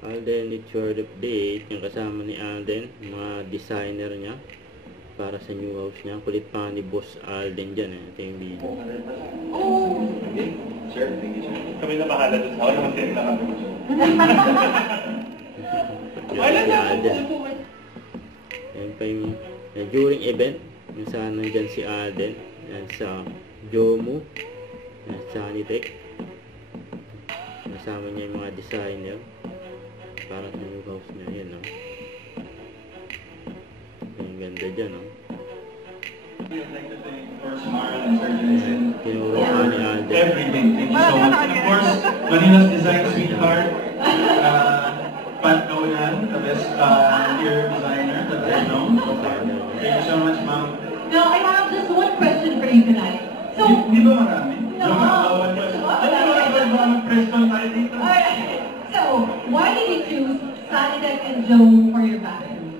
Alden Featured Update, yung kasama ni Alden, mga designer niya para sa new house niya. Kulit pa ni Boss Alden dyan eh. Ito yung video. Okay, sir, thank you, sir. Kami na bahala doon. Ako naman din na kami. Wala na Alden. Yan pa yung during event, yung saan nandyan si Alden, yan sa Jomu, yan sa Sanitech. Kasama niya yung mga designer para sa new house niya. Yan, no? Ang ganda dyan, no? I'd like to thank, of course, Marl and Sir Jensen Tinuro ka ni Alden. everything. Thank you so much. And of course, Manila's Design Sweetheart, Pat Nolan, the best interior designer that I know. Thank you so much, ma'am. Now, I have just one question for you tonight. So, Di ba marami? No. One question. Press tayo dito. alright. So, why did you choose Sanitech and Joe for your bathroom?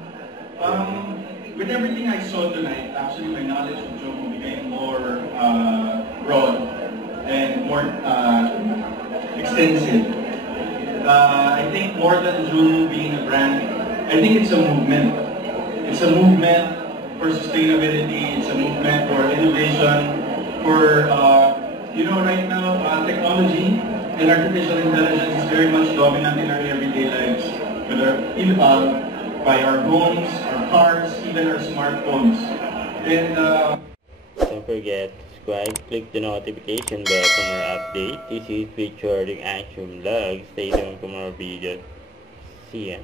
With everything I saw tonight, actually my knowledge of Jomo became more broad and more extensive. I think more than Jomo being a brand, I think it's a movement. It's a movement for sustainability, it's a movement for innovation, for, you know, right now, technology and artificial intelligence is very much dominant in our everyday lives, whether by our homes, our cars, even our smartphones. And Don't forget to subscribe, click the notification bell for more updates. This is Featured Action Vlog. Stay tuned for more videos. See ya.